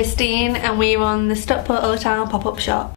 Christine and we run the Stockport Old Town pop-up shop.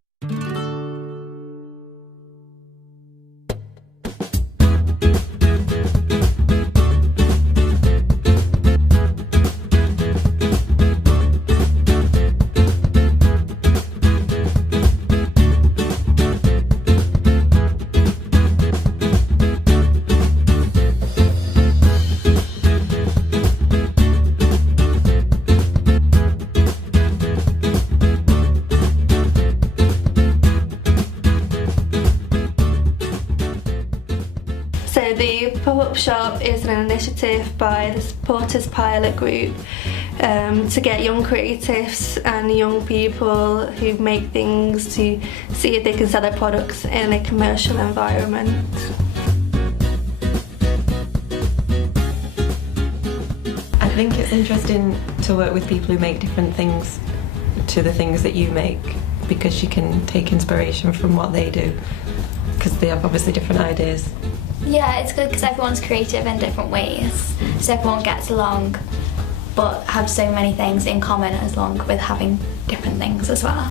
So the pop-up shop is an initiative by the Supporters Pilot Group to get young creatives and young people who make things to see if they can sell their products in a commercial environment. I think it's interesting to work with people who make different things to the things that you make, because you can take inspiration from what they do, because they have obviously different ideas. Yeah, it's good because everyone's creative in different ways, so everyone gets along but have so many things in common as long with having different things as well.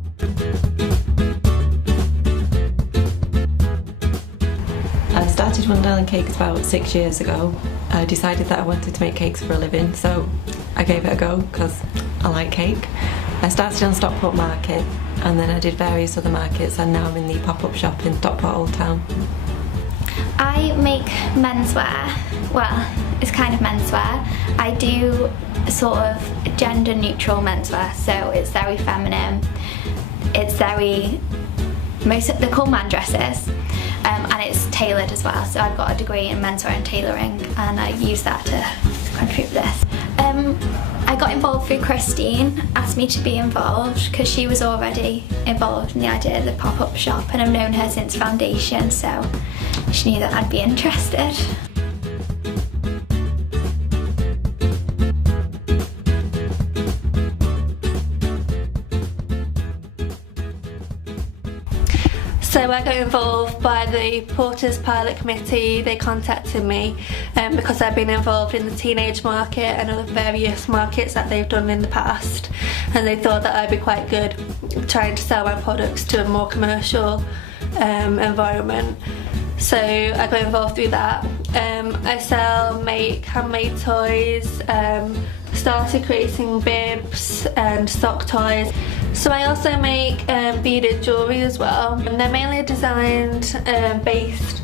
I started Wonderland Cake about 6 years ago. I decided that I wanted to make cakes for a living, so I gave it a go because I like cake. I started on Stockport Market and then I did various other markets, and now I'm in the pop-up shop in Stockport Old Town. I make menswear. Well, it's kind of menswear. I do sort of gender neutral menswear, so it's very feminine. It's very, they're called man dresses, and it's tailored as well. So I've got a degree in menswear and tailoring, and I use that to contribute to this. I got involved through Christine, asked me to be involved because she was already involved in the idea of the pop-up shop, and I've known her since foundation, so she knew that I'd be interested. So I got involved by the Porters Pilot Committee. They contacted me because I've been involved in the teenage market and other various markets that they've done in the past, and they thought that I'd be quite good trying to sell my products to a more commercial environment. So I got involved through that. I make handmade toys, started creating bibs and sock toys. So I also make beaded jewellery as well, and they're mainly designed based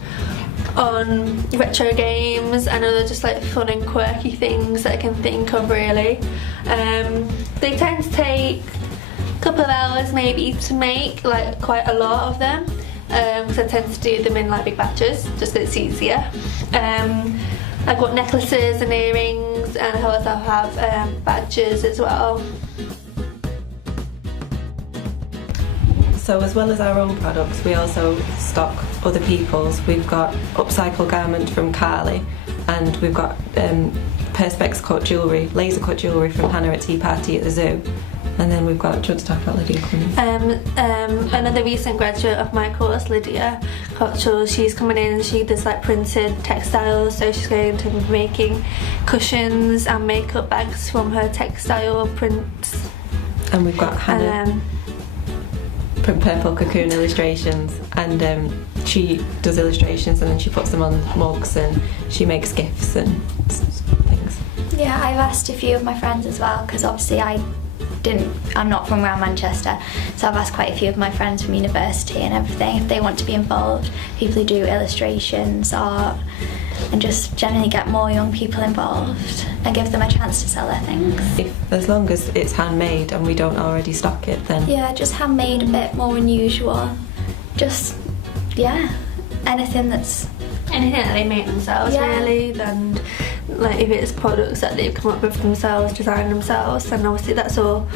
on retro games and other just like fun and quirky things that I can think of really. They tend to take a couple of hours maybe to make, like quite a lot of them, because I tend to do them in like big batches just because it's easier. I've got necklaces and earrings, and I also have badges as well. So as well as our own products, we also stock other people's. We've got upcycle garment from Carly, and we've got perspex cut jewellery, laser cut jewellery from Hannah at Tea Party at the Zoo. And then we've got, do you want to talk about Lydia coming? Another recent graduate of my course, Lydia Cottrell, she's coming in and she does like printed textiles, so she's going to be making cushions and makeup bags from her textile prints. And we've got Hannah from Purple Cocoon Illustrations, and she does illustrations and then she puts them on mugs and she makes gifts and things. Yeah, I've asked a few of my friends as well, because obviously I'm not from around Manchester, so I've asked quite a few of my friends from university and everything if they want to be involved, people who do illustrations, art, and just generally get more young people involved and give them a chance to sell their things. As long as it's handmade and we don't already stock it, then... Yeah, just handmade, a bit more unusual. Just, yeah, anything that they make themselves, yeah. Really, and like if it's products that they've come up with themselves, designed themselves, then obviously that's all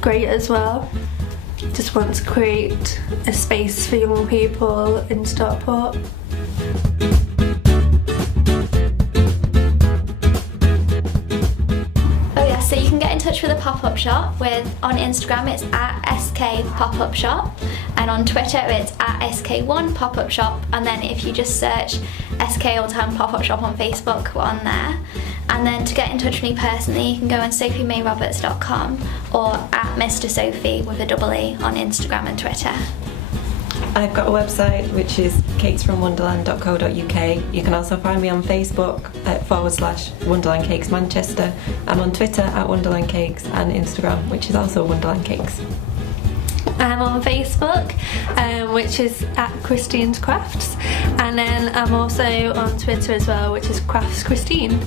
great as well. Just want to create a space for young people in Stockport. So you can get in touch with the pop-up shop on Instagram it's @SK Pop-Up Shop, and on Twitter it's @SK1 Pop-Up Shop, and then if you just search SK Old Town Pop-Up Shop on Facebook, we're on there. And then to get in touch with me personally, you can go on sophiemayroberts.com or at Mr. Sophie with a double E on Instagram and Twitter. I've got a website which is cakesfromwonderland.co.uk. You can also find me on Facebook at /Wonderland Cakes Manchester. I'm on Twitter at Wonderland Cakes and Instagram, which is also Wonderland Cakes. I'm on Facebook, which is at Christine's Crafts, and then I'm also on Twitter as well, which is Crafts Christine.